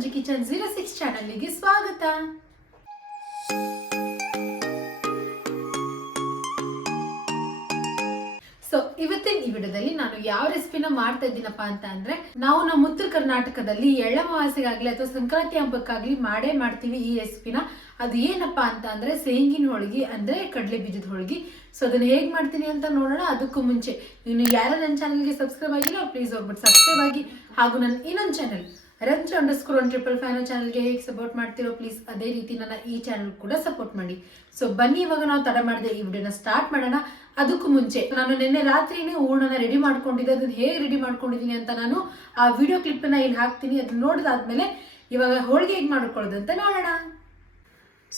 ಮಂಜು kitchen zero six ಚಾನಲ್ಗೆ ಸ್ವಾಗತ. So ಇವತ್ತಿನ ಈ ವಿಡಿಯೋದಲ್ಲಿ ನಾನು ಯಾವ ರೆಸಿಪಿನ ಮಾಡ್ತಾ ಇದ್ದೀನಪ್ಪ ಅಂತ ಅಂದ್ರೆ, ನಾವು ನಮ್ಮ ಉತ್ತರ ಕರ್ನಾಟಕದಲ್ಲಿ ಎಳ್ಳಮಾವಾಸೆಗಾಗ್ಲಿ ಅಥವಾ ಸಂಕ್ರಾಂತಿ ಹಬ್ಬಕ್ಕಾಗ್ಲಿ ಮಾಡೇ ಮಾಡ್ತೀವಿ ಈ ರೆಸಿಪಿನ. ಅದು ಏನಪ್ಪಾ ಅಂತ ಅಂದ್ರೆ, ಸೇಂಗಿನ ಹೋಳಿಗೆ ಅಂದ್ರೆ ಕಡಲೆ ಬೀಜದ ಹೋಳಿಗೆ. ಸೊ ಅದನ್ನ ಹೇಗ್ ಮಾಡ್ತೀನಿ ಅಂತ ನೋಡೋಣ. ಅದಕ್ಕೂ ಮುಂಚೆ, ಇನ್ನು ಯಾರು ನನ್ನ ಚಾನಲ್ಗೆ ಸಬ್ಸ್ಕ್ರೈಬ್ ಆಗಿಲ್ಲ, ಪ್ಲೀಸ್ ಹೋಗ್ಬಿಟ್ಟು ಸಬ್ಸ್ಕ್ರೈಬ್ ಆಗಿ. ಹಾಗೂ ನನ್ನ ಇನ್ನೊಂದು ಚಾನಲ್ ರಂಜ್ underscore one triple five ಚಾನಲ್ಗೆ ಹೇಗೆ ಸಪೋರ್ಟ್ ಮಾಡ್ತಿರೋ ಪ್ಲೀಸ್ ಅದೇ ರೀತಿ ನನ್ನ ಈ ಚಾನಲ್ ಕೂಡ ಸಪೋರ್ಟ್ ಮಾಡಿ. ಸೊ ಬನ್ನಿ ಇವಾಗ ನಾವು ತಡ ಮಾಡಿದೆ ಈ ವಿಡಿಯೋನ ಸ್ಟಾರ್ಟ್ ಮಾಡೋಣ. ಅದಕ್ಕೂ ಮುಂಚೆ ನಾನು ನಿನ್ನೆ ರಾತ್ರಿನೇ ಹೂರ್ಣನ ರೆಡಿ ಮಾಡ್ಕೊಂಡಿದ್ದೆ. ಅದನ್ನ ಹೇಗೆ ರೆಡಿ ಮಾಡ್ಕೊಂಡಿದ್ದೀನಿ ಅಂತ ನಾನು ಆ ವಿಡಿಯೋ ಕ್ಲಿಪ್ನ ಇಲ್ಲಿ ಹಾಕ್ತೀನಿ. ಅದನ್ನ ನೋಡಿದಾದ್ಮೇಲೆ ಇವಾಗ ಹೋಳಿಗೆ ಹೇಗೆ ಮಾಡ್ಕೊಳ್ಳೋದು ಅಂತ ನೋಡೋಣ.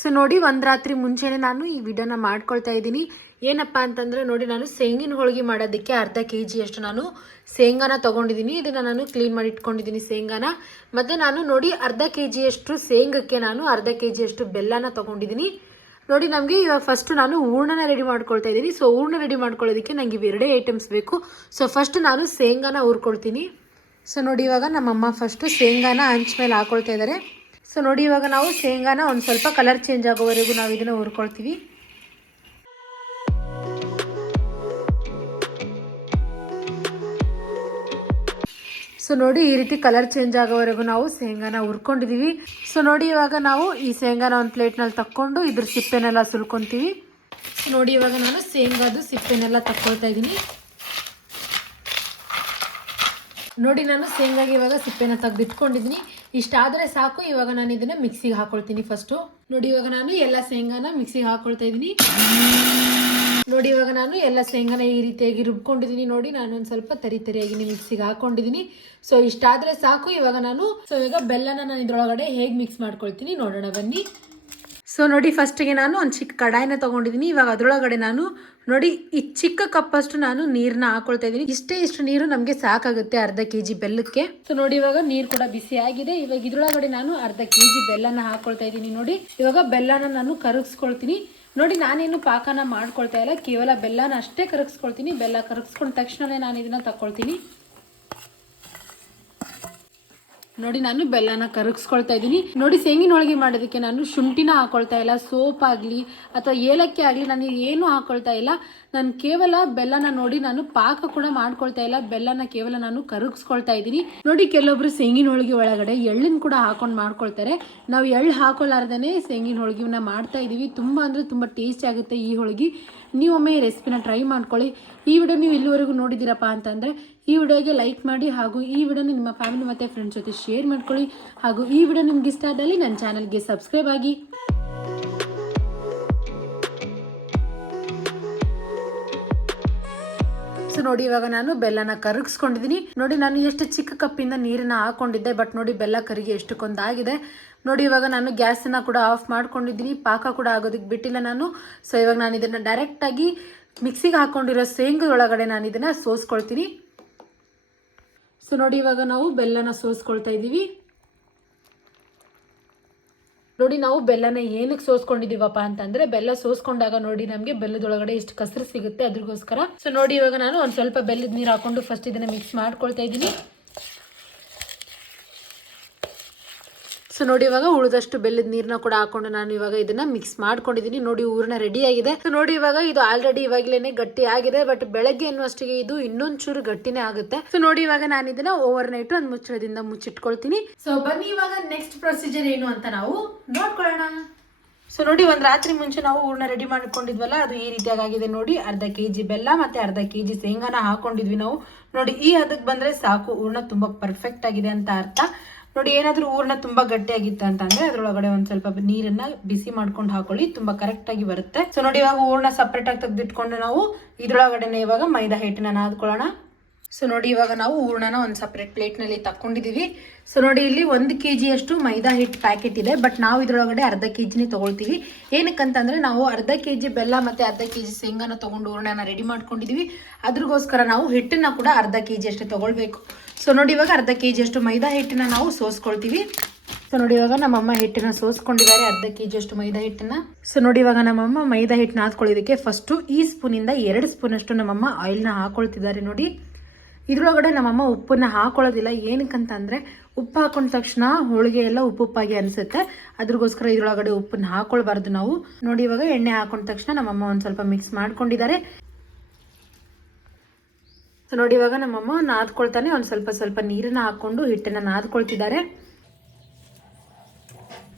ಸೊ ನೋಡಿ, ಒಂದು ರಾತ್ರಿ ಮುಂಚೆನೆ ನಾನು ಈ ವಿಡಿಯೋನ ಮಾಡ್ಕೊಳ್ತಾ ಇದ್ದೀನಿ. ಏನಪ್ಪ ಅಂತಂದರೆ, ನೋಡಿ, ನಾನು ಶೇಂಗಿನ ಹೋಳಿಗೆ ಮಾಡೋದಕ್ಕೆ ಅರ್ಧ ಕೆ ಜಿಯಷ್ಟು ನಾನು ಶೇಂಗಾನ ತೊಗೊಂಡಿದ್ದೀನಿ. ಇದನ್ನು ನಾನು ಕ್ಲೀನ್ ಮಾಡಿ ಇಟ್ಕೊಂಡಿದ್ದೀನಿ ಶೇಂಗಾನ ಮತ್ತು ನಾನು ನೋಡಿ, ಅರ್ಧ ಕೆ ಜಿಯಷ್ಟು ಶೇಂಗಕ್ಕೆ ನಾನು ಅರ್ಧ ಕೆ ಜಿಯಷ್ಟು ಬೆಲ್ಲನ ತೊಗೊಂಡಿದ್ದೀನಿ. ನೋಡಿ, ನಮಗೆ ಇವಾಗ ಫಸ್ಟು ನಾನು ಹೂರ್ಣನ ರೆಡಿ ಮಾಡ್ಕೊಳ್ತಾ ಇದ್ದೀನಿ. ಸೊ ಹೂರ್ಣ ರೆಡಿ ಮಾಡ್ಕೊಳ್ಳೋದಕ್ಕೆ ನನಗೆ ಇವೆರಡೇ ಐಟಮ್ಸ್ ಬೇಕು. ಸೊ ಫಸ್ಟ್ ನಾನು ಶೇಂಗಾನ ಹುರ್ಕೊಳ್ತೀನಿ. ಸೊ ನೋಡಿ, ಇವಾಗ ನಮ್ಮಮ್ಮ ಫಸ್ಟು ಶೇಂಗಾನ ಹಂಚ್ ಮೇಲೆ ಹಾಕೊಳ್ತಾ ಇದ್ದಾರೆ. ಸೊ ನೋಡಿ, ಇವಾಗ ನಾವು ಶೇಂಗಾನ ಒಂದು ಸ್ವಲ್ಪ ಕಲರ್ ಚೇಂಜ್ ಆಗೋವರೆಗೂ ನಾವು ಇದನ್ನು ಹುರ್ಕೊಳ್ತೀವಿ. ಸೊ ನೋಡಿ, ಈ ರೀತಿ ಕಲರ್ ಚೇಂಜ್ ಆಗೋವರೆಗೂ ನಾವು ಶೇಂಗಾನ ಹುರ್ಕೊಂಡಿದೀವಿ. ಸೊ ನೋಡಿ, ಇವಾಗ ನಾವು ಈ ಶೇಂಗಾನ ಒಂದು ಪ್ಲೇಟ್ನಲ್ಲಿ ತಕ್ಕೊಂಡು ಇದ್ರ ಸಿಪ್ಪೆನೆಲ್ಲ ಸುಲ್ಕೊಂತೀವಿ. ನೋಡಿ, ಇವಾಗ ನಾನು ಶೇಂಗಾದು ಸಿಪ್ಪೆನೆಲ್ಲ ತಕ್ಕೊಳ್ತಾ ಇದ್ದೀನಿ ನೋಡಿ, ನಾನು ಶೇಂಗಾಗೆ ಇವಾಗ ಸಿಪ್ಪೆನ ತೆಗೆದಿಟ್ಕೊಂಡಿದ್ದೀನಿ ಇಷ್ಟಾದರೆ ಸಾಕು, ಇವಾಗ ನಾನು ಇದನ್ನ ಮಿಕ್ಸಿಗೆ ಹಾಕೊಳ್ತೀನಿ ಫಸ್ಟು ನೋಡಿ, ಇವಾಗ ನಾನು ಎಲ್ಲ ಶೇಂಗಾನ ಮಿಕ್ಸಿಗೆ ಹಾಕೊಳ್ತಾ ಇದ್ದೀನಿ ನೋಡಿ, ಇವಾಗ ನಾನು ಎಲ್ಲ ಶೇಂಗಾನ ಈ ರೀತಿಯಾಗಿ ರುಬ್ಕೊಂಡಿದ್ದೀನಿ ನೋಡಿ, ನಾನು ಒಂದು ಸ್ವಲ್ಪ ತರಿ ತರಿಯಾಗಿ ಮಿಕ್ಸಿಗೆ ಹಾಕೊಂಡಿದ್ದೀನಿ ಸೊ ಇಷ್ಟಾದರೆ ಸಾಕು, ಇವಾಗ ನಾನು ಸೊ ಇವಾಗ ಬೆಲ್ಲನ ನಾನು ಇದರೊಳಗಡೆ ಹೇಗೆ ಮಿಕ್ಸ್ ಮಾಡ್ಕೊಳ್ತೀನಿ ನೋಡೋಣ ಬನ್ನಿ. ಸೊ ನೋಡಿ ಫಸ್ಟಿಗೆ ನಾನು ಒಂದು ಚಿಕ್ಕ ಕಡಾಯಿನ ತೊಗೊಂಡಿದ್ದೀನಿ ಇವಾಗ ಅದರೊಳಗಡೆ ನಾನು ನೋಡಿ, ಈ ಚಿಕ್ಕ ಕಪ್ಪಷ್ಟು ನಾನು ನೀರನ್ನ ಹಾಕೊಳ್ತಾ ಇದ್ದೀನಿ. ಇಷ್ಟೇ ಇಷ್ಟು ನೀರು ನಮಗೆ ಸಾಕಾಗುತ್ತೆ ಅರ್ಧ ಕೆ ಜಿ ಬೆಲ್ಲಕ್ಕೆ. ಸೊ ನೋಡಿ, ಇವಾಗ ನೀರು ಕೂಡ ಬಿಸಿ ಆಗಿದೆ. ಇವಾಗ ಇದ್ರೊಳಗಡೆ ನಾನು ಅರ್ಧ ಕೆ ಜಿ ಬೆಲ್ಲನ ಹಾಕೊಳ್ತಾ ಇದ್ದೀನಿ. ನೋಡಿ, ಇವಾಗ ಬೆಲ್ಲನ ನಾನು ಕರಗಿಸ್ಕೊಳ್ತೀನಿ. ನೋಡಿ, ನಾನೇನು ಪಾಕನ ಮಾಡ್ಕೊಳ್ತಾ ಇಲ್ಲ. ಕೇವಲ ಬೆಲ್ಲನ ಅಷ್ಟೇ ಕರಗಿಸ್ಕೊಳ್ತೀನಿ. ಬೆಲ್ಲ ಕರಗಿಸ್ಕೊಂಡ ತಕ್ಷಣವೇ ನಾನು ಇದನ್ನ ತಗೊಳ್ತೀನಿ ನೋಡಿ, ನಾನು ಬೆಲ್ಲನ ಕರಗಿಸ್ಕೊಳ್ತಾ ಇದ್ದೀನಿ. ನೋಡಿ ಶೇಂಗಿನ ಹೋಳಿಗೆ ಮಾಡೋದಕ್ಕೆ ನಾನು ಶುಂಠಿನ ಹಾಕೊಳ್ತಾ ಇಲ್ಲ, ಸೋಪ್ ಆಗಲಿ ಅಥವಾ ಏಲಕ್ಕಿ ಆಗಲಿ ನಾನು ಏನು ಹಾಕೊಳ್ತಾ ಇಲ್ಲ. ನಾನು ಕೇವಲ ಬೆಲ್ಲನ ನೋಡಿ, ನಾನು ಪಾಕ ಕೂಡ ಮಾಡ್ಕೊಳ್ತಾ ಇಲ್ಲ. ಬೆಲ್ಲನ ಕೇವಲ ನಾನು ಕರಗಿಸ್ಕೊಳ್ತಾ ಇದ್ದೀನಿ. ನೋಡಿ, ಕೆಲವೊಬ್ರು ಶೇಂಗಿನ ಹೋಳಿಗೆ ಒಳಗಡೆ ಎಳ್ಳನ್ನು ಕೂಡ ಹಾಕೊಂಡು ಮಾಡ್ಕೊಳ್ತಾರೆ. ನಾವು ಎಳ್ಳು ಹಾಕೊಳ್ಳಾರ್ದೇ ಶೇಂಗಿನ ಹೋಳಿಗೆನ ಮಾಡ್ತಾ ಇದ್ದೀವಿ ತುಂಬ ಅಂದರೆ ತುಂಬ ಟೇಸ್ಟಿ ಆಗುತ್ತೆ ಈ ಹೋಳಿಗೆ. ನೀವೊಮ್ಮೆ ಈ ರೆಸಿಪಿನ ಟ್ರೈ ಮಾಡ್ಕೊಳ್ಳಿ. ಈ ವಿಡಿಯೋ ನೀವು ಇಲ್ಲಿವರೆಗೂ ನೋಡಿದ್ದೀರಪ್ಪ ಅಂತಂದರೆ ಈ ವಿಡಿಯೋಗೆ ಲೈಕ್ ಮಾಡಿ ಹಾಗೂ ಈ ವಿಡಿಯೋನ ನಿಮ್ಮ ಫ್ಯಾಮಿಲಿ ಮತ್ತು ಫ್ರೆಂಡ್ಸ್ ಜೊತೆ ಶೇರ್ ಮಾಡ್ಕೊಳ್ಳಿ. ಹಾಗೂ ಈ ವಿಡಿಯೋ ನಿಮ್ಗೆ ಇಷ್ಟ ಆದಲ್ಲಿ ನನ್ನ ಚಾನಲ್ಗೆ ಸಬ್ಸ್ಕ್ರೈಬ್ ಆಗಿ. ಸೊ ನೋಡಿ ಇವಾಗ ನಾನು ಬೆಲ್ಲನ ಕರಗಿಸ್ಕೊಂಡಿದ್ದೀನಿ. ನೋಡಿ ನಾನು ಎಷ್ಟು ಚಿಕ್ಕ ಕಪ್ಪಿಂದ ನೀರನ್ನ ಹಾಕೊಂಡಿದ್ದೆ ಬಟ್ ನೋಡಿ ಬೆಲ್ಲ ಕರಿಗೆ ಎಷ್ಟಕ್ಕೊಂದಾಗಿದೆ. ನೋಡಿ, ಇವಾಗ ನಾನು ಗ್ಯಾಸನ್ನು ಕೂಡ ಆಫ್ ಮಾಡ್ಕೊಂಡಿದ್ದೀನಿ. ಪಾಕ ಕೂಡ ಆಗೋದಕ್ಕೆ ಬಿಟ್ಟಿಲ್ಲ ನಾನು. ಸೊ ಇವಾಗ ನಾನು ಇದನ್ನು ಡೈರೆಕ್ಟಾಗಿ ಮಿಕ್ಸಿಗೆ ಹಾಕೊಂಡಿರೋ ಶೇಂಗದೊಳಗಡೆ ನಾನು ಇದನ್ನು ಸೋಸ್ಕೊಳ್ತೀನಿ. ಸೊ ನೋಡಿ, ಇವಾಗ ನಾವು ಬೆಲ್ಲನ ಸೋಸ್ಕೊಳ್ತಾ ಇದ್ದೀವಿ. ನೋಡಿ, ನಾವು ಬೆಲ್ಲನ ಏನಕ್ಕೆ ಸೋಸ್ಕೊಂಡಿದೀವಪ್ಪ ಅಂತಂದ್ರೆ, ಬೆಲ್ಲ ಸೋಸ್ಕೊಂಡಾಗ ನೋಡಿ ನಮಗೆ ಬೆಲ್ಲದೊಳಗಡೆ ಎಷ್ಟು ಕಸರು ಸಿಗುತ್ತೆ ಅದ್ರಗೋಸ್ಕರ. ಸೊ ನೋಡಿ, ಇವಾಗ ನಾನು ಒಂದು ಸ್ವಲ್ಪ ಬೆಲ್ಲದ ನೀರು ಹಾಕೊಂಡು ಫಸ್ಟ್ ಇದನ್ನ ಮಿಕ್ಸ್ ಮಾಡ್ಕೊಳ್ತಾ ಇದ್ದೀನಿ. ಸೊ ನೋಡಿ ಇವಾಗ ಉಳಿದಷ್ಟು ಬೆಲ್ಲದ ನೀರನ್ನ ಕೂಡ ಹಾಕೊಂಡು ನಾನು ಇವಾಗ ಇದನ್ನ ಮಿಕ್ಸ್ ಮಾಡ್ಕೊಂಡಿದ್ದೀನಿ ನೋಡಿ ಊರ್ನ ರೆಡಿ ಆಗಿದೆ. ಸೊ ನೋಡಿ ಇವಾಗ ಇದು ಆಲ್ರೆಡಿ ಇವಾಗ್ಲೇನೆ ಗಟ್ಟಿ ಆಗಿದೆ. ಬಟ್ ಬೆಳಗ್ಗೆ ಅನ್ನುವಷ್ಟಿಗೆ ಇದು ಇನ್ನೊಂದ್ ಚೂರು ಗಟ್ಟಿನೇ ಆಗುತ್ತೆ. ಸೊ ನೋಡಿ ಇವಾಗ ನಾನು ಇದನ್ನ ಓವರ್ ನೈಟ್ ಒಂದು ಮುಚ್ಚಳದಿಂದ ಮುಚ್ಚಿಟ್ಕೊಳ್ತೀನಿ. ಸೊ ಬನ್ನಿ ಇವಾಗ ನೆಕ್ಸ್ಟ್ ಪ್ರೊಸೀಜರ್ ಏನು ಅಂತ ನಾವು ನೋಡ್ಕೊಳ್ಳೋಣ. ಸೊ ನೋಡಿ ಒಂದು ರಾತ್ರಿ ಮುಂಚೆ ನಾವು ಹೂರ್ಣ ರೆಡಿ ಮಾಡ್ಕೊಂಡಿದ್ವಲ್ಲ, ಅದು ಈ ರೀತಿಯಾಗಿದೆ ನೋಡಿ. ಅರ್ಧ ಕೆ ಜಿ ಬೆಲ್ಲ ಮತ್ತೆ ಅರ್ಧ ಕೆ ಜಿ ಶೇಂಗಾನ ಹಾಕೊಂಡಿದ್ವಿ ನಾವು. ನೋಡಿ, ಈ ಹದಕ್ಕೆ ಬಂದ್ರೆ ಸಾಕು. ಹೂರ್ಣ ತುಂಬಾ ಪರ್ಫೆಕ್ಟ್ ಆಗಿದೆ ಅಂತ ಅರ್ಥ. ನೋಡಿ, ಏನಾದರೂ ಊರನ್ನ ತುಂಬಾ ಗಟ್ಟಿಯಾಗಿತ್ತು ಅಂತಂದ್ರೆ ಅದರೊಳಗಡೆ ಒಂದು ಸ್ವಲ್ಪ ನೀರನ್ನ ಬಿಸಿ ಮಾಡ್ಕೊಂಡು ಹಾಕೊಳ್ಳಿ, ತುಂಬಾ ಕರೆಕ್ಟ್ ಆಗಿ ಬರುತ್ತೆ. ಸೊ ನೋಡಿ, ಇವಾಗ ಊರ್ನ ಸಪ್ರೇಟ್ ಆಗಿ ತೆಗೆದಿಟ್ಕೊಂಡು ನಾವು ಇದ್ರೊಳಗಡೆನೆ ಇವಾಗ ಮೈದಾ ಹಿಟ್ಟನ್ನ ನಾದ್ಕೊಳ್ಳೋಣ. ಸೊ ನೋಡಿ, ಇವಾಗ ನಾವು ಹೂರ್ಣನ ಒಂದು ಸಪ್ರೇಟ್ ಪ್ಲೇಟ್ನಲ್ಲಿ ತಕ್ಕೊಂಡಿದ್ದೀವಿ ಸೊ ನೋಡಿ, ಇಲ್ಲಿ ಒಂದು ಕೆ ಜಿಯಷ್ಟು ಮೈದಾ ಹಿಟ್ಟು ಪ್ಯಾಕೆಟ್ ಇದೆ ಬಟ್ ನಾವು ಇದರೊಳಗಡೆ ಅರ್ಧ ಕೆ ಜಿನೇ ತೊಗೊಳ್ತೀವಿ. ಏನಕ್ಕಂತಂದರೆ, ನಾವು ಅರ್ಧ ಕೆ ಜಿ ಬೆಲ್ಲ ಮತ್ತು ಅರ್ಧ ಕೆ ಜಿ ಶೇಂಗಾನ ತೊಗೊಂಡು ಹೂರ್ಣನ ರೆಡಿ ಮಾಡ್ಕೊಂಡಿದ್ದೀವಿ ಅದ್ರಗೋಸ್ಕರ ನಾವು ಹಿಟ್ಟನ್ನ ಕೂಡ ಅರ್ಧ ಕೆ ಜಿ ಅಷ್ಟೇ ತೊಗೊಳ್ಬೇಕು. ಸೊ ನೋಡಿ ಇವಾಗ ಅರ್ಧ ಕೆ ಜಿಯಷ್ಟು ಮೈದಾ ಹಿಟ್ಟನ್ನ ನಾವು ಸೋಸ್ಕೊಳ್ತೀವಿ. ಸೊ ನೋಡಿ ಇವಾಗ ನಮ್ಮಮ್ಮ ಹಿಟ್ಟನ್ನ ಸೋಸ್ಕೊಂಡಿದ್ದಾರೆ, ಅರ್ಧ ಕೆ ಜಿಯಷ್ಟು ಮೈದಾ ಹಿಟ್ಟನ್ನ. ಸೊ ನೋಡಿ ಇವಾಗ ನಮ್ಮಮ್ಮ ಮೈದಾ ಹಿಟ್ಟನ್ನ ಹಾಕೊಳ್ಳೋದಕ್ಕೆ ಫಸ್ಟು ಈ ಸ್ಪೂನಿಂದ ಎರಡು ಸ್ಪೂನ್ ಅಷ್ಟು ಆಯಿಲ್ ಆಯಿಲ್ನ ಹಾಕೊಳ್ತಿದ್ದಾರೆ ನೋಡಿ. ಇದರೊಳಗಡೆ ನಮ್ಮಮ್ಮ ಉಪ್ಪನ್ನ ಹಾಕೊಳ್ಳೋದಿಲ್ಲ. ಏನಕ್ಕಂತಂದ್ರೆ ಉಪ್ಪು ಹಾಕೊಂಡ ತಕ್ಷಣ ಹೋಳಿಗೆ ಎಲ್ಲ ಉಪ್ಪು ಉಪ್ಪಾಗಿ ಅನಿಸುತ್ತೆ. ಅದ್ರಗೋಸ್ಕರ ಇದರೊಳಗಡೆ ಉಪ್ಪನ್ನ ಹಾಕೊಳ್ಬಾರ್ದು ನಾವು. ನೋಡಿ ಇವಾಗ ಎಣ್ಣೆ ಹಾಕೊಂಡ ತಕ್ಷಣ ನಮ್ಮಮ್ಮ ಒಂದು ಸ್ವಲ್ಪ ಮಿಕ್ಸ್ ಮಾಡ್ಕೊಂಡಿದ್ದಾರೆ. ಸೊ ನೋಡಿ, ಇವಾಗ ನಮ್ಮಮ್ಮ ನಾದ್ಕೊಳ್ತಾನೆ, ಒಂದು ಸ್ವಲ್ಪ ಸ್ವಲ್ಪ ನೀರನ್ನ ಹಾಕೊಂಡು ಹಿಟ್ಟನ್ನ ನಾದ್ಕೊಳ್ತಿದ್ದಾರೆ.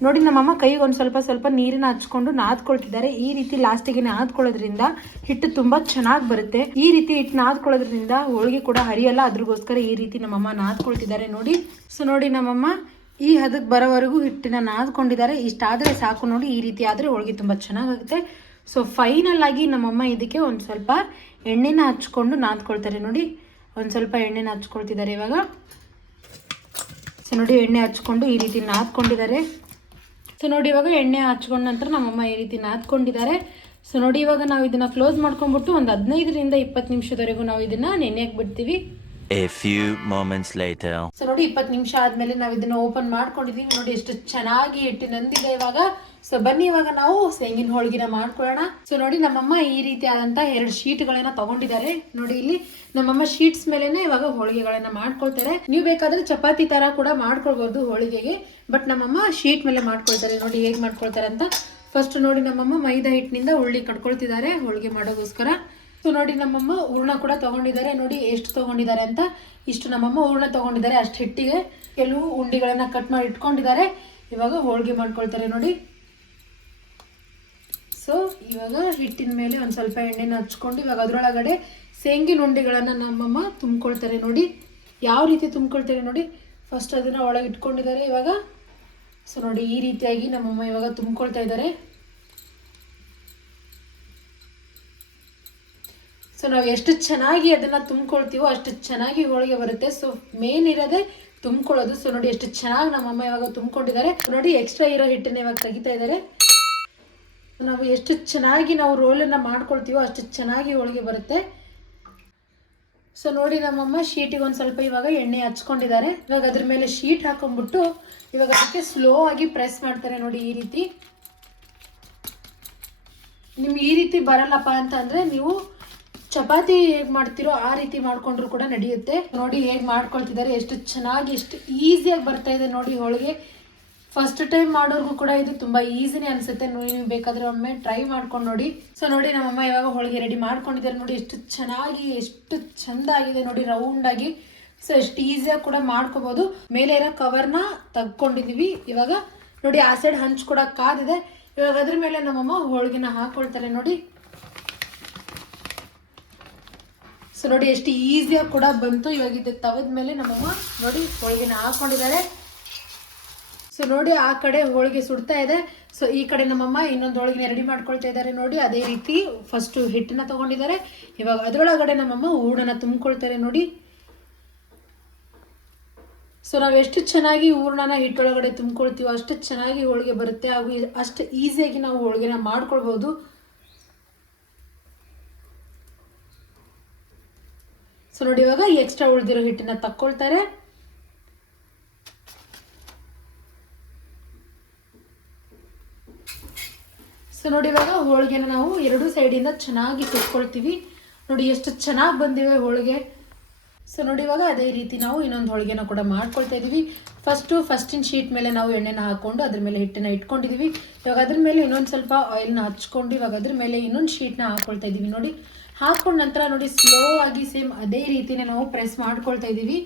ನೋಡಿ, ನಮ್ಮಮ್ಮ ಕೈಗೆ ಒಂದು ಸ್ವಲ್ಪ ಸ್ವಲ್ಪ ನೀರನ್ನ ಹಚ್ಕೊಂಡು ನಾದ್ಕೊಳ್ತಿದ್ದಾರೆ. ಈ ರೀತಿ ಲಾಸ್ಟಿಗೆ ನಾದ್ಕೊಳ್ಳೋದ್ರಿಂದ ಹಿಟ್ಟು ತುಂಬಾ ಚೆನ್ನಾಗಿ ಬರುತ್ತೆ. ಈ ರೀತಿ ಹಿಟ್ಟು ನಾದ್ಕೊಳ್ಳೋದ್ರಿಂದ ಹೋಳಿಗೆ ಕೂಡ ಹರಿಯಲ್ಲ. ಅದ್ರಗೋಸ್ಕರ ಈ ರೀತಿ ನಮ್ಮಮ್ಮ ನಾದ್ಕೊಳ್ತಿದ್ದಾರೆ ನೋಡಿ. ಸೊ ನೋಡಿ, ನಮ್ಮಮ್ಮ ಈ ಹದಕ್ಕೆ ಬರೋವರೆಗೂ ಹಿಟ್ಟನ್ನ ನಾದ್ಕೊಂಡಿದ್ದಾರೆ. ಇಷ್ಟಾದರೆ ಸಾಕು ನೋಡಿ. ಈ ರೀತಿ ಆದರೆ ಹೋಳಿಗೆ ತುಂಬ ಚೆನ್ನಾಗಾಗುತ್ತೆ. ಸೊ ಫೈನಲ್ ಆಗಿ ನಮ್ಮಮ್ಮ ಇದಕ್ಕೆ ಒಂದು ಸ್ವಲ್ಪ ಎಣ್ಣೆನ ಹಚ್ಕೊಂಡು ನಾದ್ಕೊಳ್ತಾರೆ. ನೋಡಿ, ಒಂದು ಸ್ವಲ್ಪ ಎಣ್ಣೆನ ಹಚ್ಕೊಳ್ತಿದ್ದಾರೆ ಇವಾಗ. ಸೊ ನೋಡಿ, ಎಣ್ಣೆ ಹಚ್ಕೊಂಡು ಈ ರೀತಿ ನಾದ್ಕೊಂಡಿದ್ದಾರೆ. ಸೊ ನೋಡಿ, ಇವಾಗ ಎಣ್ಣೆ ಹಚ್ಕೊಂಡ ನಂತರ ನಮ್ಮಮ್ಮ ಈ ರೀತಿ ನಾದ್ಕೊಂಡಿದ್ದಾರೆ. ಸೊ ನೋಡಿ, ಇವಾಗ ನಾವು ಇದನ್ನ ಕ್ಲೋಸ್ ಮಾಡ್ಕೊಂಡ್ಬಿಟ್ಟು ಒಂದು ಹದಿನೈದರಿಂದ ಇಪ್ಪತ್ತು ನಿಮಿಷದವರೆಗೂ ನಾವು ಇದನ್ನ ನೆನೆಯಕ್ಕೆ ಬಿಡ್ತೀವಿ. A few moments later. So ನೋಡಿ, ಇಪ್ಪತ್ತು ನಿಮಿಷ ಆದ್ಮೇಲೆ ನಾವು ಇದನ್ನ ಓಪನ್ ಮಾಡ್ಕೊಂಡಿದೀವಿ. ನೋಡಿ, ಎಷ್ಟು ಚೆನ್ನಾಗಿ ಹಿಟ್ಟು ನಂದಿದೆ ಇವಾಗ. ಸೊ ಬನ್ನಿ, ಇವಾಗ ನಾವು ಶೇಂಗಿನ ಹೋಳಿಗೆನ ಮಾಡ್ಕೊಳ್ಳೋಣ. ಸೊ ನೋಡಿ, ನಮ್ಮಮ್ಮ ಈ ರೀತಿ ಎರಡು ಶೀಟ್ಗಳನ್ನ ತಗೊಂಡಿದ್ದಾರೆ. ನೋಡಿ, ಇಲ್ಲಿ ನಮ್ಮಮ್ಮ ಶೀಟ್ಸ್ ಮೇಲೆನೆ ಇವಾಗ ಹೋಳಿಗೆಗಳನ್ನ ಮಾಡ್ಕೊಳ್ತಾರೆ. ನೀವು ಬೇಕಾದ್ರೆ ಚಪಾತಿ ತರ ಕೂಡ ಮಾಡ್ಕೊಳ್ಬಹುದು ಹೋಳಿಗೆಗೆ. ಬಟ್ ನಮ್ಮಮ್ಮ ಶೀಟ್ ಮೇಲೆ ಮಾಡ್ಕೊಳ್ತಾರೆ. ನೋಡಿ, ಹೇಗೆ ಮಾಡ್ಕೊಳ್ತಾರೆ ಅಂತ. ಫಸ್ಟ್ ನೋಡಿ, ನಮ್ಮಮ್ಮ ಮೈದಾ ಹಿಟ್ಟಿನಿಂದ ಉಳ್ಳಿ ಕಟ್ಕೊಳ್ತಿದ್ದಾರೆ. ಹೋಳಿಗೆ ಮಾಡೋಗೋಸ್ಕರ. ಸೊ ನೋಡಿ ನಮ್ಮಮ್ಮ ಹೂರ್ಣ ಕೂಡ ತಗೊಂಡಿದ್ದಾರೆ. ನೋಡಿ ಎಷ್ಟು ತಗೊಂಡಿದ್ದಾರೆ ಅಂತ. ಇಷ್ಟು ನಮ್ಮಮ್ಮ ಹೂರ್ಣ ತಗೊಂಡಿದ್ದಾರೆ. ಅಷ್ಟು ಹಿಟ್ಟಿಗೆ ಕೆಲವು ಉಂಡಿಗಳನ್ನ ಕಟ್ ಮಾಡಿ ಇಟ್ಕೊಂಡಿದ್ದಾರೆ. ಇವಾಗ ಹೋಳಿಗೆ ಮಾಡ್ಕೊಳ್ತಾರೆ ನೋಡಿ. ಸೊ ಇವಾಗ ಹಿಟ್ಟಿನ ಮೇಲೆ ಒಂದು ಸ್ವಲ್ಪ ಎಣ್ಣೆನ ಹಚ್ಕೊಂಡು ಇವಾಗ ಅದರೊಳಗಡೆ ಶೇಂಗಿನ ಉಂಡೆಗಳನ್ನು ನಮ್ಮಮ್ಮ ತುಂಬ್ಕೊಳ್ತಾರೆ ನೋಡಿ. ಯಾವ ರೀತಿ ತುಂಬ್ಕೊಳ್ತಾರೆ ನೋಡಿ. ಫಸ್ಟ್ ಅದನ್ನು ಒಳಗೆ ಇಟ್ಕೊಂಡಿದ್ದಾರೆ ಇವಾಗ. ಸೊ ನೋಡಿ ಈ ರೀತಿಯಾಗಿ ನಮ್ಮಮ್ಮ ಇವಾಗ ತುಂಬ್ಕೊಳ್ತಾ ಇದ್ದಾರೆ. ಸೊ ನಾವು ಎಷ್ಟು ಚೆನ್ನಾಗಿ ಅದನ್ನ ತುಂಬ್ಕೊಳ್ತೀವೋ ಅಷ್ಟು ಚೆನ್ನಾಗಿ ಹೋಳಿಗೆ ಬರುತ್ತೆ. ಸೊ ಮೇನ್ ಇರೋದೇ ತುಂಬ್ಕೊಳ್ಳೋದು. ಸೊ ನೋಡಿ ಎಷ್ಟು ಚೆನ್ನಾಗಿ ನಮ್ಮಮ್ಮ ಇವಾಗ ತುಂಬ್ಕೊಂಡಿದ್ದಾರೆ. ನೋಡಿ ಎಕ್ಸ್ಟ್ರಾ ಇರೋ ಹಿಟ್ಟನ್ನ ಇವಾಗ ತೆಗಿತಾ ಇದ್ದಾರೆ. ನಾವು ಎಷ್ಟು ಚೆನ್ನಾಗಿ ನಾವು ರೋಲನ್ನು ಮಾಡ್ಕೊಳ್ತೀವೋ ಅಷ್ಟು ಚೆನ್ನಾಗಿ ಹೋಳಿಗೆ ಬರುತ್ತೆ. ಸೊ ನೋಡಿ ನಮ್ಮಮ್ಮ ಶೀಟಿಗೆ ಒಂದು ಸ್ವಲ್ಪ ಇವಾಗ ಎಣ್ಣೆ ಹಚ್ಕೊಂಡಿದ್ದಾರೆ. ಇವಾಗ ಅದ್ರ ಮೇಲೆ ಶೀಟ್ ಹಾಕೊಂಡ್ಬಿಟ್ಟು ಇವಾಗ ಅದಕ್ಕೆ ಸ್ಲೋ ಆಗಿ ಪ್ರೆಸ್ ಮಾಡ್ತಾರೆ ನೋಡಿ ಈ ರೀತಿ. ನಿಮ್ಗೆ ಈ ರೀತಿ ಬರಲ್ಲಪ್ಪ ಅಂತ ಅಂದ್ರೆ ನೀವು ಚಪಾತಿ ಹೇಗೆ ಮಾಡ್ತಿರೋ ಆ ರೀತಿ ಮಾಡ್ಕೊಂಡ್ರು ಕೂಡ ನಡೆಯುತ್ತೆ. ನೋಡಿ ಹೇಗೆ ಮಾಡ್ಕೊಳ್ತಿದ್ದಾರೆ, ಎಷ್ಟು ಚೆನ್ನಾಗಿ, ಎಷ್ಟು ಈಸಿಯಾಗಿ ಬರ್ತಾ ಇದೆ ನೋಡಿ ಹೋಳಿಗೆ. ಫಸ್ಟ್ ಟೈಮ್ ಮಾಡೋರ್ಗೂ ಕೂಡ ಇದು ತುಂಬಾ ಈಸಿನೇ ಅನ್ಸುತ್ತೆ. ನೀವು ಬೇಕಾದ್ರೆ ಒಮ್ಮೆ ಟ್ರೈ ಮಾಡ್ಕೊಂಡು ನೋಡಿ. ಸೊ ನೋಡಿ ನಮ್ಮಮ್ಮ ಇವಾಗ ಹೋಳಿಗೆ ರೆಡಿ ಮಾಡ್ಕೊಂಡಿದ್ದಾರೆ ನೋಡಿ, ಎಷ್ಟು ಚೆನ್ನಾಗಿ, ಎಷ್ಟು ಚಂದ ಆಗಿದೆ ನೋಡಿ ರೌಂಡಾಗಿ ಸೊ ಎಷ್ಟು ಈಸಿಯಾಗಿ ಕೂಡ ಮಾಡ್ಕೋಬಹುದು ಮೇಲೆ ಇರೋ ಕವರ್ನ ತಗೊಂಡಿದ್ದೀವಿ ಇವಾಗ ನೋಡಿ, ಆ ಸೈಡ್ ಹಂಚ್ ಕೂಡ ಕಾದಿದೆ. ಇವಾಗ ಅದ್ರ ಮೇಲೆ ನಮ್ಮಮ್ಮ ಹೋಳಿಗೆನ ಹಾಕ್ಕೊಳ್ತಾರೆ ನೋಡಿ. ಸೊ ನೋಡಿ, ಎಷ್ಟು ಈಸಿಯಾಗಿ ಕೂಡ ಬಂತು. ಇವಾಗ ಇದು ತವದ ಮೇಲೆ ನಮ್ಮಮ್ಮ ನೋಡಿ ಹೋಳಿಗೆನ ಹಾಕೊಂಡಿದ್ದಾರೆ. ಸೊ ನೋಡಿ, ಆ ಕಡೆ ಹೋಳಿಗೆ ಸುಡ್ತಾ ಇದೆ. ಸೊ ಈ ಕಡೆ ನಮ್ಮಮ್ಮ ಇನ್ನೊಂದು ಹೋಳಿಗೆನ ರೆಡಿ ಮಾಡ್ಕೊಳ್ತಾ ಇದ್ದಾರೆ. ನೋಡಿ, ಅದೇ ರೀತಿ ಫಸ್ಟ್ ಹಿಟ್ಟನ್ನ ತಗೊಂಡಿದ್ದಾರೆ. ಇವಾಗ ಅದರೊಳಗಡೆ ನಮ್ಮಮ್ಮ ಹೂರ್ಣನ ತುಂಬಿಕೊಳ್ತಾರೆ. ನೋಡಿ. ಸೊ ನಾವು ಎಷ್ಟು ಚೆನ್ನಾಗಿ ಹೂರ್ಣನ ಹಿಟ್ಟೊಳಗಡೆ ತುಂಬಿಕೊಳ್ತೀವೋ ಅಷ್ಟು ಚೆನ್ನಾಗಿ ಹೋಳಿಗೆ ಬರುತ್ತೆ. ಹಾಗೂ ಅಷ್ಟು ಈಸಿಯಾಗಿ ನಾವು ಹೋಳಿಗೆನ ಮಾಡ್ಕೊಳ್ಬಹುದು ಸೊ ನೋಡಿ, ಇವಾಗ ಎಕ್ಸ್ಟ್ರಾ ಉಳಿದಿರೋ ಹಿಟ್ಟನ್ನ ತಕ್ಕೊಳ್ತಾರೆ. ಸೊ ನೋಡಿ, ಇವಾಗ ಹೋಳಿಗೆನ ನಾವು ಎರಡು ಸೈಡಿಂದ ಚೆನ್ನಾಗಿ ಸುಟ್ಕೊಳ್ತೀವಿ ನೋಡಿ, ಎಷ್ಟು ಚೆನ್ನಾಗಿ ಬಂದಿವೆ ಹೋಳಿಗೆ. ಸೊ ನೋಡಿ, ಇವಾಗ ಅದೇ ರೀತಿ ನಾವು ಇನ್ನೊಂದು ಹೋಳಿಗೆನ ಕೂಡ ಮಾಡ್ಕೊಳ್ತಾ ಇದೀವಿ. ಫಸ್ಟು ಫಸ್ಟಿನ ಶೀಟ್ ಮೇಲೆ ನಾವು ಎಣ್ಣೆನ ಹಾಕೊಂಡು ಅದ್ರ ಮೇಲೆ ಹಿಟ್ಟನ್ನ ಇಟ್ಕೊಂಡಿದೀವಿ. ಇವಾಗ ಅದ್ರ ಮೇಲೆ ಇನ್ನೊಂದು ಸ್ವಲ್ಪ ಆಯಿಲ್ನ ಹಚ್ಕೊಂಡು ಇವಾಗ ಅದ್ರ ಮೇಲೆ ಇನ್ನೊಂದು ಶೀಟ್ನ ಹಾಕ್ಕೊಳ್ತಾ ಇದೀವಿ. ನೋಡಿ ಹಾಕೊಂಡ ನಂತರ ನೋಡಿ ಸ್ಲೋ ಆಗಿ ಸೇಮ್ ಅದೇ ರೀತಿನೇ ನಾವು ಪ್ರೆಸ್ ಮಾಡ್ಕೊಳ್ತಾ ಇದ್ದೀವಿ.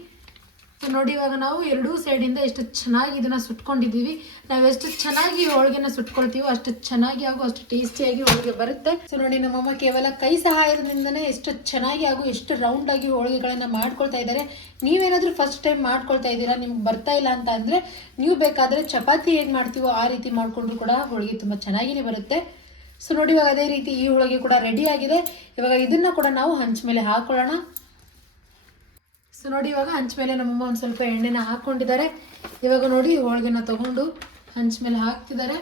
ಸೊ ನೋಡಿ ಇವಾಗ ನಾವು ಎರಡೂ ಸೈಡಿಂದ ಎಷ್ಟು ಚೆನ್ನಾಗಿ ಇದನ್ನ ಸುಟ್ಕೊಂಡಿದ್ದೀವಿ. ನಾವು ಎಷ್ಟು ಚೆನ್ನಾಗಿ ಹೋಳಿಗೆನ ಸುಟ್ಕೊಳ್ತೀವೋ ಅಷ್ಟು ಚೆನ್ನಾಗಿ ಹಾಗೂ ಅಷ್ಟು ಟೇಸ್ಟಿಯಾಗಿ ಹೋಳಿಗೆ ಬರುತ್ತೆ. ಸೊ ನೋಡಿ ನಮ್ಮಮ್ಮ ಕೇವಲ ಕೈ ಸಹಾಯದಿಂದನೇ ಎಷ್ಟು ಚೆನ್ನಾಗಿ ಹಾಗೂ ಎಷ್ಟು ರೌಂಡ್ ಆಗಿ ಹೋಳಿಗೆಗಳನ್ನ ಮಾಡ್ಕೊಳ್ತಾ ಇದ್ದಾರೆ. ನೀವೇನಾದರೂ ಫಸ್ಟ್ ಟೈಮ್ ಮಾಡ್ಕೊಳ್ತಾ ಇದ್ದೀರಾ, ನಿಮ್ಗೆ ಬರ್ತಾ ಇಲ್ಲ ಅಂತ ಅಂದ್ರೆ, ನೀವು ಬೇಕಾದ್ರೆ ಚಪಾತಿ ಏನು ಮಾಡ್ತೀವೋ ಆ ರೀತಿ ಮಾಡಿಕೊಂಡ್ರು ಕೂಡ ಹೋಳಿಗೆ ತುಂಬಾ ಚೆನ್ನಾಗಿನೇ ಬರುತ್ತೆ. ಸೊ ನೋಡಿ ಇವಾಗ ಅದೇ ರೀತಿ ಈ ಹೋಳಿಗೆ ಕೂಡ ರೆಡಿ ಆಗಿದೆ. ಇವಾಗ ಇದನ್ನ ಕೂಡ ನಾವು ಹಂಚ ಮೇಲೆ ಹಾಕೊಳ್ಳೋಣ. ಸೊ ನೋಡಿ ಇವಾಗ ಹಂಚ ಮೇಲೆ ನಮ್ಮಮ್ಮ ಒಂದು ಸ್ವಲ್ಪ ಎಣ್ಣೆನ ಹಾಕೊಂಡಿದ್ದಾರೆ. ಇವಾಗ ನೋಡಿ ಹೋಳಿಗೆನ ತಗೊಂಡು ಹಂಚ ಮೇಲೆ ಹಾಕ್ತಿದ್ದಾರೆ.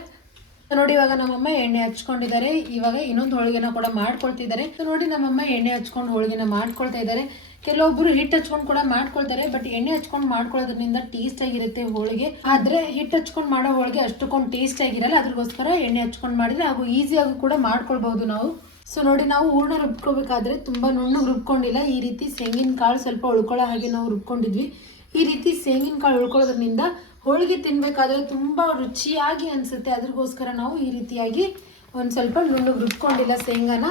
ನೋಡಿ ಇವಾಗ ನಮ್ಮಮ್ಮ ಎಣ್ಣೆ ಹಚ್ಕೊಂಡಿದ್ದಾರೆ. ಇವಾಗ ಇನ್ನೊಂದು ಹೋಳಿಗೆನ ಕೂಡ ಮಾಡ್ಕೊಳ್ತಿದ್ದಾರೆ. ಸೊ ನೋಡಿ ನಮ್ಮಮ್ಮ ಎಣ್ಣೆ ಹಚ್ಕೊಂಡು ಹೋಳಿಗೆನ ಮಾಡ್ಕೊಳ್ತಾ ಇದ್ದಾರೆ. ಕೆಲವೊಬ್ರು ಹಿಟ್ಟು ಹಚ್ಕೊಂಡು ಕೂಡ ಮಾಡ್ಕೊಳ್ತಾರೆ ಬಟ್ ಎಣ್ಣೆ ಹಚ್ಕೊಂಡು ಮಾಡ್ಕೊಳ್ಳೋದ್ರಿಂದ ಟೇಸ್ಟ್ ಆಗಿರುತ್ತೆ ಹೋಳಿಗೆ. ಆದ್ರೆ ಹಿಟ್ಟು ಹಚ್ಕೊಂಡು ಮಾಡೋ ಹೋಳಿಗೆ ಅಷ್ಟಕ್ಕೊಂದು ಟೇಸ್ಟ್ ಆಗಿರಲ್ಲ, ಅದ್ರಗೋಸ್ಕರ ಎಣ್ಣೆ ಹಚ್ಕೊಂಡು ಮಾಡಿದ್ರೆ ಹಾಗೂ ಈಸಿಯಾಗಿ ಕೂಡ ಮಾಡ್ಕೊಳ್ಬಹುದು ನಾವು. ಸೊ ನೋಡಿ, ನಾವು ಹೂರ್ಣ ರುಬ್ಕೋಬೇಕಾದ್ರೆ ತುಂಬ ನುಣ್ಣಗೆ ರುಬ್ಕೊಂಡಿಲ್ಲ. ಈ ರೀತಿ ಶೇಂಗಿನ ಕಾಳು ಸ್ವಲ್ಪ ಉಳ್ಕೊಳ್ಳೋ ಹಾಗೆ ನಾವು ರುಬ್ಕೊಂಡಿದ್ವಿ. ಈ ರೀತಿ ಶೇಂಗಿನ ಕಾಳು ಉಳ್ಕೊಳ್ಳೋದ್ರಿಂದ ಹೋಳಿಗೆ ತಿನ್ನಬೇಕಾದ್ರೆ ತುಂಬ ರುಚಿಯಾಗಿ ಅನಿಸುತ್ತೆ. ಅದ್ರಗೋಸ್ಕರ ನಾವು ಈ ರೀತಿಯಾಗಿ ಒಂದು ಸ್ವಲ್ಪ ನುಣ್ಣಗೆ ರುಬ್ಕೊಂಡಿಲ್ಲ ಶೇಂಗಾನ.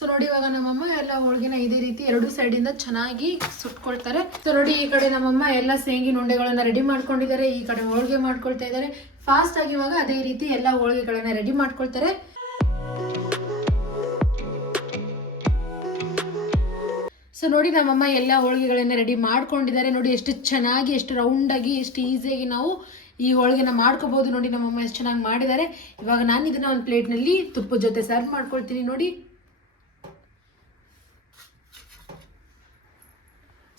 ಸೊ ನೋಡಿ, ಇವಾಗ ನಮ್ಮಮ್ಮ ಎಲ್ಲ ಹೋಳಿಗೆನ ಇದೇ ರೀತಿ ಎರಡು ಸೈಡ್ ಇಂದ ಚೆನ್ನಾಗಿ ಸುಟ್ಕೊಳ್ತಾರೆ. ಸೊ ನೋಡಿ, ಈ ಕಡೆ ನಮ್ಮಮ್ಮ ಎಲ್ಲ ಸೇಂಗಿನ ಉಂಡೆಗಳನ್ನ ರೆಡಿ ಮಾಡ್ಕೊಂಡಿದ್ದಾರೆ. ಈ ಕಡೆ ಹೋಳಿಗೆ ಮಾಡ್ಕೊಳ್ತಾ ಇದ್ದಾರೆ. ಫಾಸ್ಟ್ ಆಗಿ ಇವಾಗ ಅದೇ ರೀತಿ ಎಲ್ಲ ಹೋಳಿಗೆಗಳನ್ನ ರೆಡಿ ಮಾಡ್ಕೊಳ್ತಾರೆ. ಸೊ ನೋಡಿ, ನಮ್ಮಮ್ಮ ಎಲ್ಲ ಹೋಳಿಗೆಗಳನ್ನ ರೆಡಿ ಮಾಡ್ಕೊಂಡಿದ್ದಾರೆ. ನೋಡಿ, ಎಷ್ಟು ಚೆನ್ನಾಗಿ, ಎಷ್ಟು ರೌಂಡಾಗಿ ಎಷ್ಟು ಈಸಿಯಾಗಿ ನಾವು ಈ ಹೋಳಿಗೆನ ಮಾಡ್ಕೋಬಹುದು ನೋಡಿ, ನಮ್ಮಮ್ಮ ಎಷ್ಟು ಚೆನ್ನಾಗಿ ಮಾಡಿದ್ದಾರೆ. ಇವಾಗ ನಾನು ಇದನ್ನ ಒಂದು ಪ್ಲೇಟ್ನಲ್ಲಿ ತುಪ್ಪದ ಜೊತೆ ಸರ್ವ್ ಮಾಡ್ಕೊಳ್ತೀನಿ. ನೋಡಿ.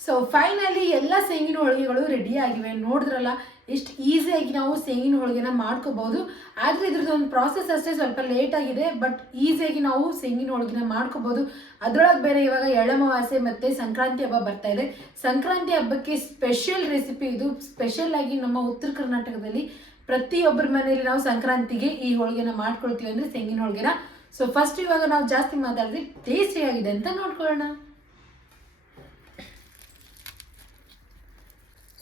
ಸೊ ಫೈನಲಿ ಎಲ್ಲ ಸೇಂಗಿನ ಹೋಳಿಗೆಗಳು ರೆಡಿ ಆಗಿವೆ. ನೋಡಿದ್ರಲ್ಲ, ಎಷ್ಟು ಈಸಿಯಾಗಿ ನಾವು ಸೇಂಗಿನ ಹೋಳಿಗೆನ ಮಾಡ್ಕೋಬಹುದು ಆದರೆ ಇದ್ರದ್ದು ಒಂದು ಪ್ರಾಸೆಸ್ ಅಷ್ಟೇ ಸ್ವಲ್ಪ ಲೇಟ್ ಆಗಿದೆ ಬಟ್ ಈಸಿಯಾಗಿ ನಾವು ಸೇಂಗಿನ ಹೋಳಿಗೆನ ಮಾಡ್ಕೋಬಹುದು ಅದರೊಳಗೆ ಬೇರೆ ಇವಾಗ ಎಳ್ಳಮಾವಾಸ್ಯೆ ಮತ್ತೆ ಸಂಕ್ರಾಂತಿ ಹಬ್ಬ ಬರ್ತಾ ಇದೆ. ಸಂಕ್ರಾಂತಿ ಹಬ್ಬಕ್ಕೆ ಸ್ಪೆಷಲ್ ರೆಸಿಪಿ ಇದು. ಸ್ಪೆಷಲ್ ಆಗಿ ನಮ್ಮ ಉತ್ತರ ಕರ್ನಾಟಕದಲ್ಲಿ ಪ್ರತಿಯೊಬ್ಬರ ಮನೆಯಲ್ಲಿ ನಾವು ಸಂಕ್ರಾಂತಿಗೆ ಈ ಹೋಳಿಗೆನ ಮಾಡ್ಕೊಳ್ತೀವಿ ಅಂದ್ರೆ ಸೇಂಗಿನ ಹೋಳಿಗೆನ. ಸೊ ಫಸ್ಟ್ ಇವಾಗ ನಾವು ಜಾಸ್ತಿ ಮಾತಾಡಿದ್ರೆ ಟೇಸ್ಟಿ ಆಗಿದೆ ಅಂತ ನೋಡ್ಕೊಳ್ಳೋಣ.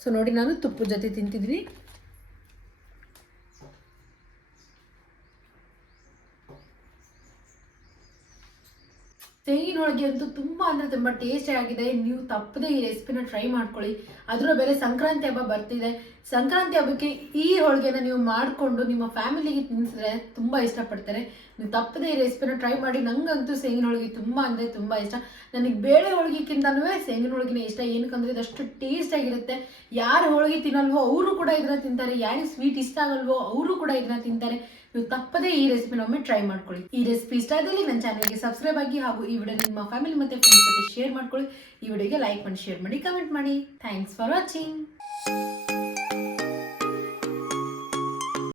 ಸೊ ನೋಡಿ ನಾನು ತುಪ್ಪದ ಜೊತೆ ತಿಂತಿದ್ದೀನಿ. ತೆಂಗಿನ ಹೋಳಿಗೆ ಅಂತೂ ತುಂಬ ಅಂದರೆ ತುಂಬ ಟೇಸ್ಟಿ ಆಗಿದೆ. ನೀವು ತಪ್ಪದೆ ಈ ರೆಸಿಪಿನ ಟ್ರೈ ಮಾಡ್ಕೊಳ್ಳಿ. ಅದರ ಬೇರೆ ಸಂಕ್ರಾಂತಿ ಹಬ್ಬ ಬರ್ತಿದೆ. ಸಂಕ್ರಾಂತಿ ಹಬ್ಬಕ್ಕೆ ಈ ಹೋಳಿಗೆನ ನೀವು ಮಾಡಿಕೊಂಡು ನಿಮ್ಮ ಫ್ಯಾಮಿಲಿಗೆ ತಿನ್ನಿಸಿದ್ರೆ ತುಂಬ ಇಷ್ಟಪಡ್ತಾರೆ. ನೀವು ತಪ್ಪದೆ ಈ ರೆಸಿಪಿನ ಟ್ರೈ ಮಾಡಿ. ನಂಗಂತೂ ಸೇಂಗಿನ ಹೋಳಿಗೆ ತುಂಬ ಅಂದರೆ ತುಂಬ ಇಷ್ಟ. ನನಗೆ ಬೇಳೆ ಹೋಳಿಗೆಕ್ಕಿಂತನೂ ಸೇಂಗಿನ ಹೋಳಿಗೆನೇ ಇಷ್ಟ. ಏನಕ್ಕಂದ್ರೆ ಇದಷ್ಟು ಟೇಸ್ಟ್ ಆಗಿರುತ್ತೆ. ಯಾರು ಹೋಳಿಗೆ ತಿನ್ನಲ್ವೋ ಅವರು ಕೂಡ ಇದನ್ನ ತಿಂತಾರೆ. ಯಾರಿಗೆ ಸ್ವೀಟ್ ಇಷ್ಟ ಆಗಲ್ವೋ ಅವರು ಕೂಡ ಇದನ್ನ ತಿಂತಾರೆ. ನೀವು ತಪ್ಪದೇ ಈ ರೆಸಿಪಿನ ಒಮ್ಮೆ ಟ್ರೈ ಮಾಡ್ಕೊಳ್ಳಿ. ಈ ರೆಸಿಪಿ ಇಷ್ಟ ಆದಲ್ಲಿ ನನ್ನ ಚಾನಲ್ಗೆ ಸಬ್ಸ್ಕ್ರೈಬ್ ಆಗಿ ಹಾಗೂ ಈ ವಿಡಿಯೋ ನಿಮ್ಮ ಫ್ಯಾಮಿಲಿ ಮತ್ತೆ ಫ್ರೆಂಡ್ಸ್ ಜೊತೆ ಶೇರ್ ಮಾಡ್ಕೊಳ್ಳಿ. ಈ ವಿಡಿಯೋಗೆ ಲೈಕ್ ಮಾಡಿ ಶೇರ್ ಮಾಡಿ ಕಮೆಂಟ್ ಮಾಡಿ. Thanks for watching.